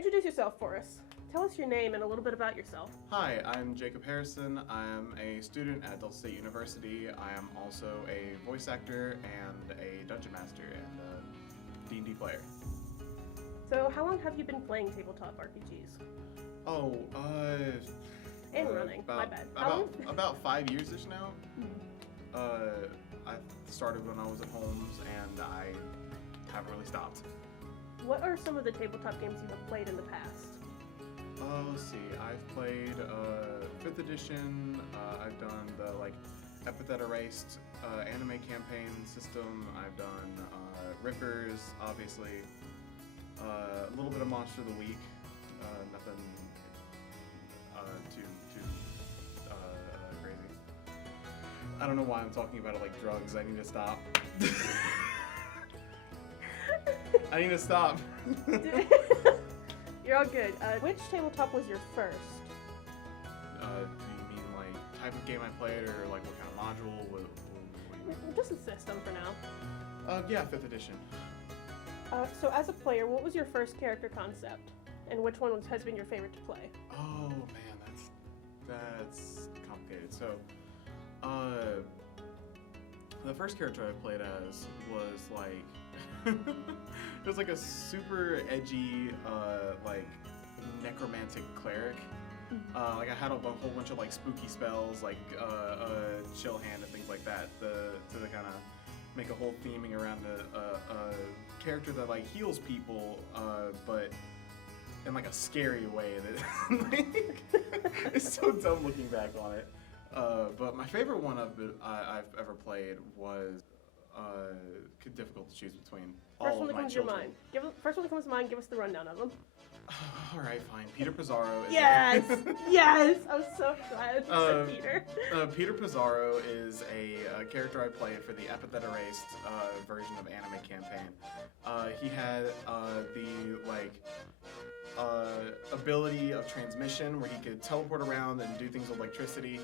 Introduce yourself for us. Tell us your name and a little bit about yourself. Hi, I'm Jacob Harrison. I'm a student at Delta State University. I am also a voice actor and a dungeon master and a D&D player. So, how long have you been playing tabletop RPGs? Oh, And running, my bad. About 5 years-ish now. I started when I was at Holmes and I haven't really stopped. What are some of the tabletop games you have played in the past? Let's see. I've played 5th edition. I've done the Epithet Erased anime campaign system. I've done Rippers, obviously. A little bit of Monster of the Week. Nothing too crazy. I don't know why I'm talking about it like drugs. I need to stop. I need to stop. You're all good. Which tabletop was your first? Do you mean like type of game I played or like what kind of module? What Just a system for now. Yeah, 5th edition. So as a player, what was your first character concept? And which one has been your favorite to play? Oh man, that's complicated. So, the first character I played as was like it was like a super edgy like necromantic cleric. Like I had a whole bunch of like spooky spells, like chill hand and things like that, to kind of make a whole theming around a character that like heals people, but in like a scary way that like, it's so dumb looking back on it. But my favorite one I've ever played was difficult to choose between. First one that comes to mind. First one that comes to mind. Give us the rundown of them. All right, fine. Peter Pizarro. Yes, yes. I was so glad you said Peter. Peter Pizarro is a character I play for the Epithet Erased version of anime campaign. He had the ability of transmission, where he could teleport around and do things with electricity,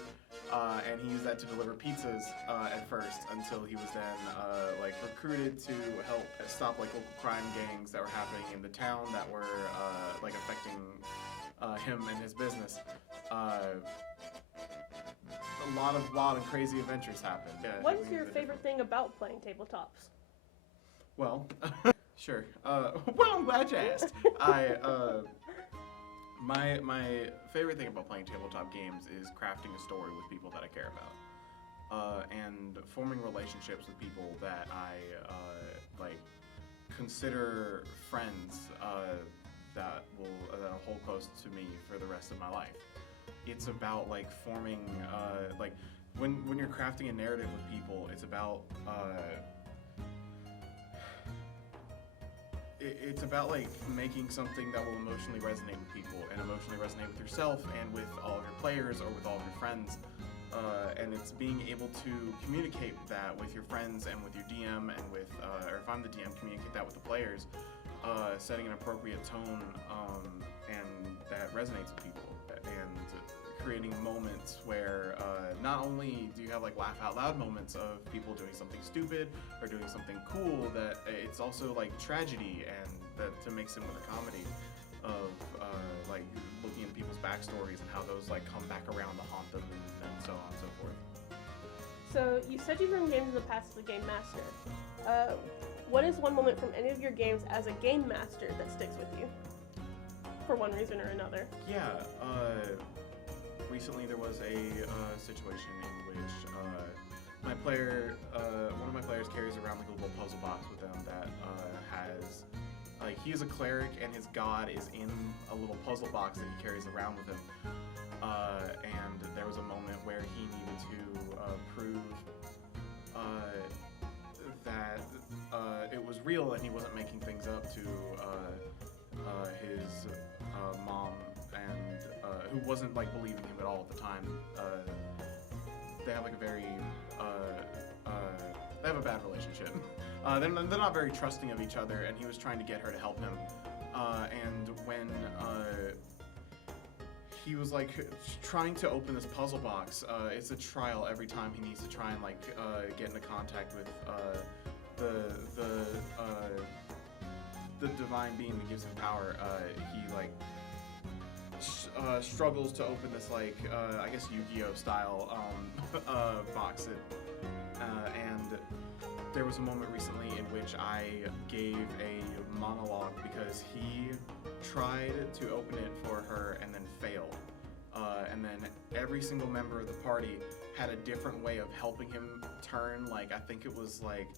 and he used that to deliver pizzas at first, until he was then recruited to help stop local crime gangs that were happening in the town that were affecting him and his business. A lot of wild and crazy adventures happened. Yeah, what is your favorite thing about playing tabletops? Well, sure. Well, I'm glad you asked. My favorite thing about playing tabletop games is crafting a story with people that I care about, and forming relationships with people that I consider friends that will hold close to me for the rest of my life. It's about forming when you're crafting a narrative with people. It's about it's about making something that will emotionally resonate with people and emotionally resonate with yourself and with all of your players or with all of your friends. And it's being able to communicate that with your friends and with your DM and with, or if I'm the DM, communicate that with the players, setting an appropriate tone and that resonates with people, and creating moments where not only do you have laugh out loud moments of people doing something stupid or doing something cool, that it's also tragedy, and that to mix in with a comedy of looking at people's backstories and how those come back around to haunt them, and so on and so forth. So you said you've run games in the past as a game master. What is one moment from any of your games as a game master that sticks with you, for one reason or another? Yeah. Recently there was a situation in which one of my players carries around a little puzzle box with them that has, he is a cleric and his god is in a little puzzle box that he carries around with him. And there was a moment where he needed to prove that it was real and he wasn't making things up to his mom, and who wasn't believing him at all at the time. They have a very they have a bad relationship. They're not very trusting of each other, and he was trying to get her to help him. And when he was trying to open this puzzle box, it's a trial every time he needs to try and get into contact with the divine being that gives him power, he like struggles to open this like I guess Yu-Gi-Oh style box, and there was a moment recently in which I gave a monologue because he tried to open it for her and then failed. And then every single member of the party had a different way of helping him turn, like, I think it was like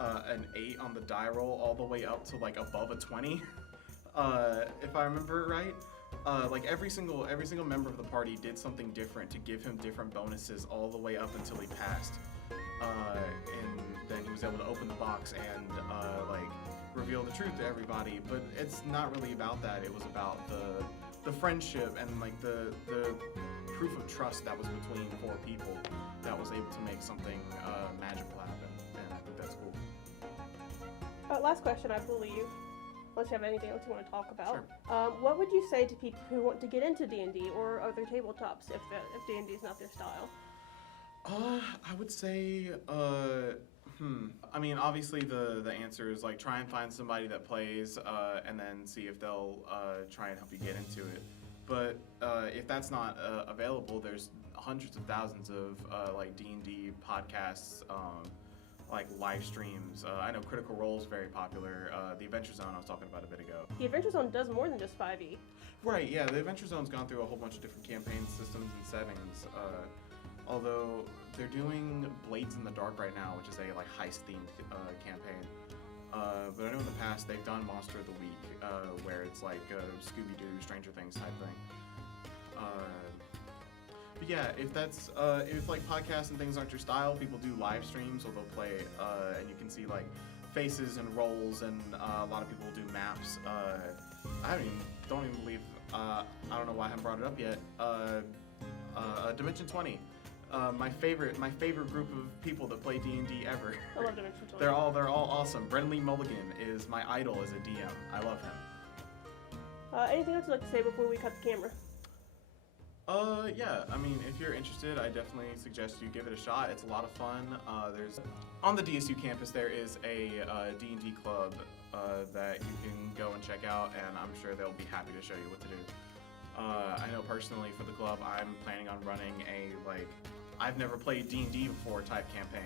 an 8 on the die roll all the way up to like above a 20, if I remember right. Like every single member of the party did something different to give him different bonuses all the way up until he passed. And then he was able to open the box and like reveal the truth to everybody. But it's not really about that. It was about the friendship and like the proof of trust that was between 4 people that was able to make something magical happen. And I think that's cool. Last question, I believe. Unless you have anything else you want to talk about. Sure. What would you say to people who want to get into D&D or other tabletops if D&D is not their style? I would say, I mean, obviously the answer is like try and find somebody that plays, and then see if they'll try and help you get into it. But if that's not available, there's hundreds of thousands of like D&D podcasts, like live streams. I know Critical Role is very popular. The Adventure Zone I was talking about a bit ago. The Adventure Zone does more than just 5e. Right, yeah, the Adventure Zone's gone through a whole bunch of different campaign systems and settings. Although they're doing Blades in the Dark right now, which is a like heist-themed campaign. But I know in the past they've done Monster of the Week, where it's like Scooby-Doo, Stranger Things type thing. But yeah, if like podcasts and things aren't your style, people do live streams, or they'll play, and you can see like faces and roles, and a lot of people do maps. Don't even believe, I don't know why I haven't brought it up yet. Dimension 20. My favorite group of people that play D&D ever. I love Dimension 20. They're all awesome. Brendan Mulligan is my idol as a DM. I love him. Anything else you'd like to say before we cut the camera? Yeah, I mean, if you're interested, I definitely suggest you give it a shot. It's a lot of fun. On the DSU campus, there is a D&D club that you can go and check out, and I'm sure they'll be happy to show you what to do. I know personally for the club, I'm planning on running a, like, I've never played D&D before type campaign,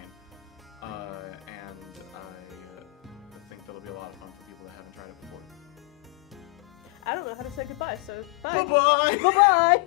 and I think that'll be a lot of fun for people that haven't tried it before. I don't know how to say goodbye, so bye. Bye-bye! Bye-bye!